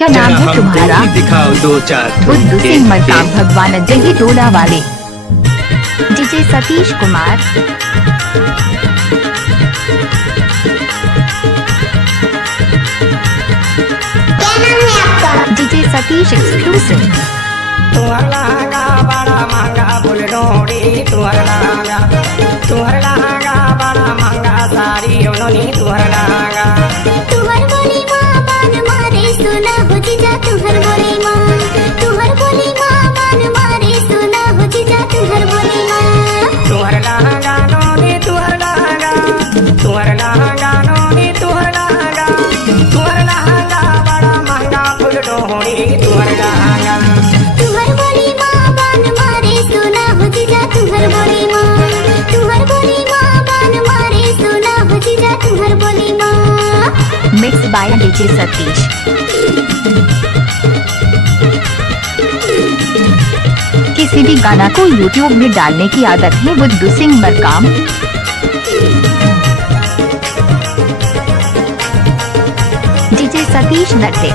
क्या नाम है तुम्हारा? दिखाओ 2-4 बुद्धू सिंह मरकाम भगवान जही टोला वाले। डीजे सतीश कुमार। क्या नाम है आपका? DJ Satish exclusive. तुहर लहंगा बड़ा महंगा बुलडोरी, तुहर लहंगा बड़ा महंगा साड़ी ओनोनी, तुहर लहंगा तुहर बोली माँ मान मारे सुना हो जीजा, तुहर बोली माँ, तुहर बोली माँ मान मारे सुना हो जीजा, तुहर बोली माँ। तुहर लहंगा नोनी, तुहर लहंगा नोनी, तुहर लहंगा बड़ा महंगा बुलडोरी, तुहर लहंगा तुहर बोली माँ मान मारे सुना हो जीजा, तुहर बोली माँ, तुहर बोली माँ मान मारे सुना हो जीजा, तुहर बोली माँ। Mix by DJ Satish. किसी भी गाना को यूट्यूब में डालने की आदत है Buddhu Singh Markam. DJ Satish Nate.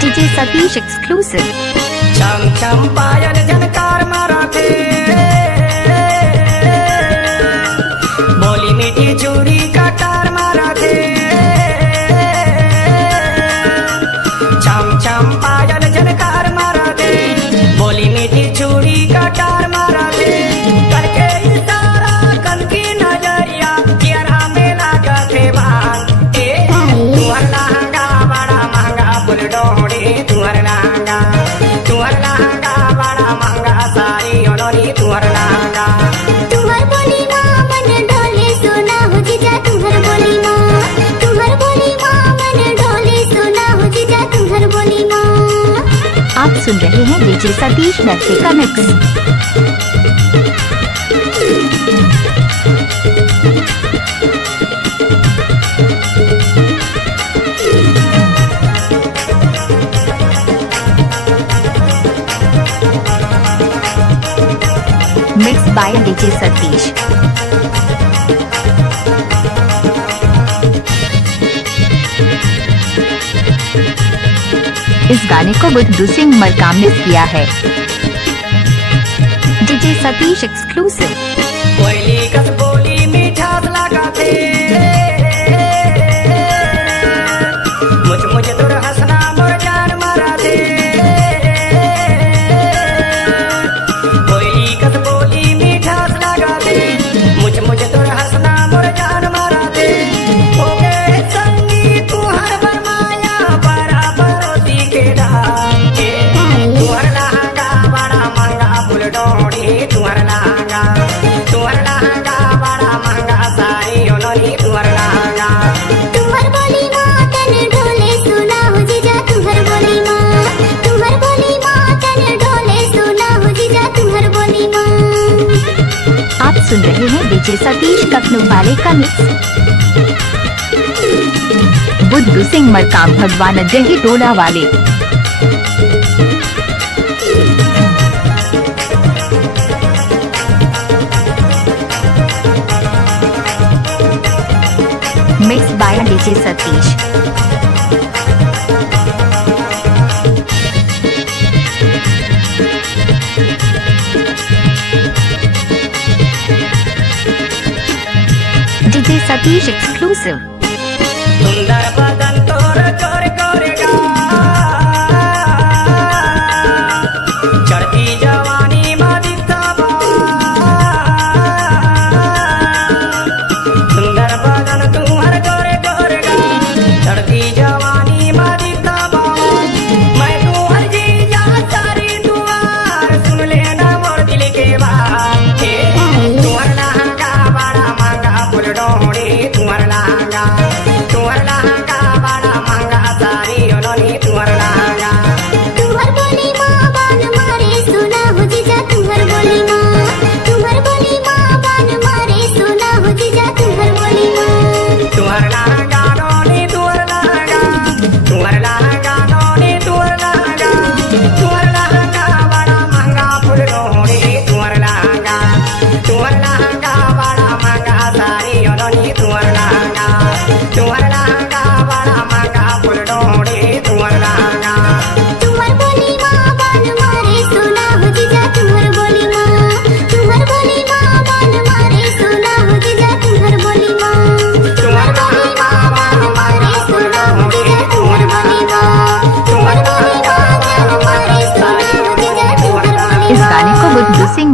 DJ Satish exclusive. छम छम पायल जनकार मराठे, बोली मीठी चूड़ी कटार मराठे, छम छम पायल जनकार मराठे, बोली मीठी चूड़ी कटार मराठे, करके इशारा कल की नजरिया किया में लगा थे बाल। तुहर लहंगा बड़ा महंगा बुलडोरी, तुहर लहंगा बड़ा महंगा साड़ी ओनोनी, तुहर लहंगा तुहर बोली माँ मन डोले सोना हो जीजा, तुहर बोली माँ, तुहर बोली माँ मन डोले सोना हो जीजा, तुहर बोली माँ। आप सुन रहे हैं डीजे सतीश नटे का mix. Mix by DJ Satish. इस गाने को बुद्धू सिंह मरकाम ने किया है। DJ Satish exclusive. कोयली कस बोली मिठास लगाते, मुझ तुर हंसना मोर जान मारा दे, कोयली कस बोली मिठास लगाते, मुझ तुर हंसना मोर जान मारा दे, हो गए संगी तुहर बरमाया बराबर होती के डाके, तुहर लहंगा बड़ा महंगा बुलडोरी, तुहर लहंगा बड़ा महंगा साड़ी ओनोनी, तुहर लहंगा तुहर बोली माँ तन डोले सोना हो जीजा, तुहर बोली माँ, तुहर बोली माँ तन डोले सोना हो जीजा, तुहर बोली माँ। आप सुन रहे हैं डीजे सतीश कखनऊ वाले का मिक्स। बुद्धू सिंह मरकाम भगवान जही टोला वाले। Mix by DJ Satish. DJ Satish exclusive. सुंदर बदन तोर चोर करेगा, चढ़ती जवानी मदिता बा, सुंदर बदन तुम्हार चोर करेगा, चढ़ती जवानी मदिता बा, मैं तुम्हार जीजा सारी दुआर सुन लेना मोर दिल के बात, तुहर लहंगा बड़ा महंगा बुलडोरी, तुहर लहंगा बड़ा महंगा साड़ी ओनोनी, तुहर लहंगा तुहर बोली माँ बान मारे सोना हो जीजा, तुहर बोली माँ, तुहर बोली माँ बान मारे सोना हो जीजा, तुहर बोली माँ। तुहर लहंगा नोनी, तुहर लहंगा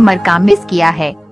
नंबर का मिस किया है।